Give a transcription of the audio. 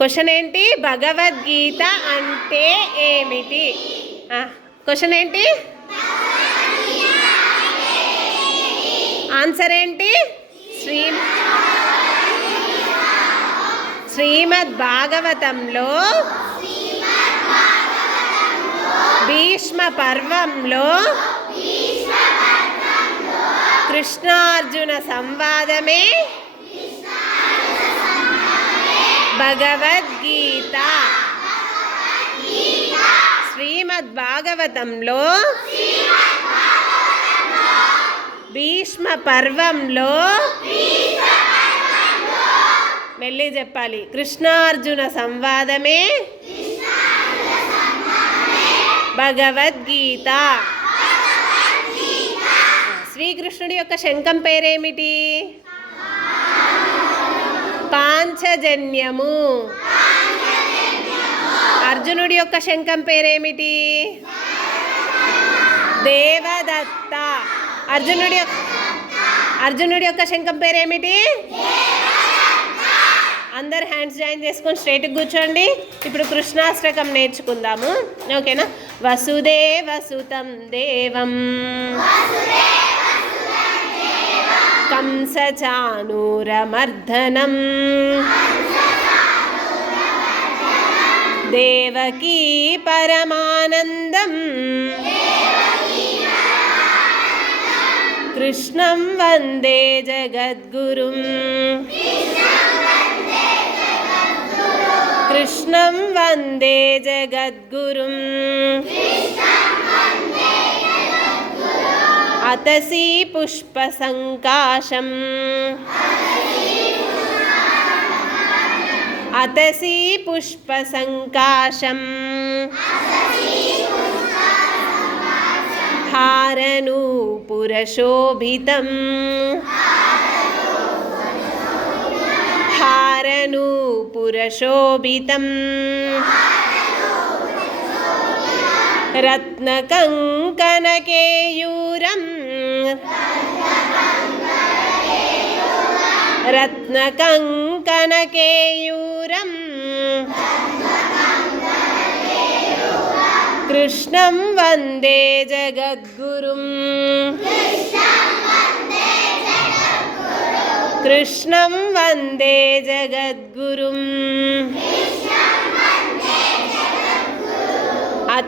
Question ఏంటి? భగవద్గీత అంటే ఏమిటి? క్వశ్చన్ ఏంటి? ఆన్సర్ ఏంటి? శ్రీమద్ భాగవతంలో భీష్మ పర్వంలో కృష్ణార్జున సంవాదమే భగవద్గీత. శ్రీమద్ భాగవతంలో భీష్మ పర్వంలో మెల్లి చెప్పాలి. కృష్ణార్జున సంవాదమే భగవద్గీత. శ్రీకృష్ణుడి యొక్క శంఖం పేరేమిటి? పాంచజన్యము. అర్జునుడి యొక్క శంఖం పేరేమిటి? దేవదత్త. అర్జునుడి యొక్క శంఖం పేరేమిటి? అందరు హ్యాండ్స్ జాయిన్ చేసుకొని స్ట్రైట్గా కూర్చోండి. ఇప్పుడు కృష్ణాష్టకం నేర్చుకుందాము, ఓకేనా? వసుదేవసుతం దేవం కంసచానూరమర్దనం దేవకీ పరమానందం కృష్ణం వందే జగద్గురుం. కృష్ణం వందే జగద్గురుం. అతసీ పుష్పసంకాశం అతసీ పుష్పసంకాశం హారనూపురశోభితం హారనూపురశోభితం రత్నకంకణకేయూరం రత్నకంకణకేయూరం కృష్ణం వందే జగద్గురుం. కృష్ణం వందే జగద్గురుం.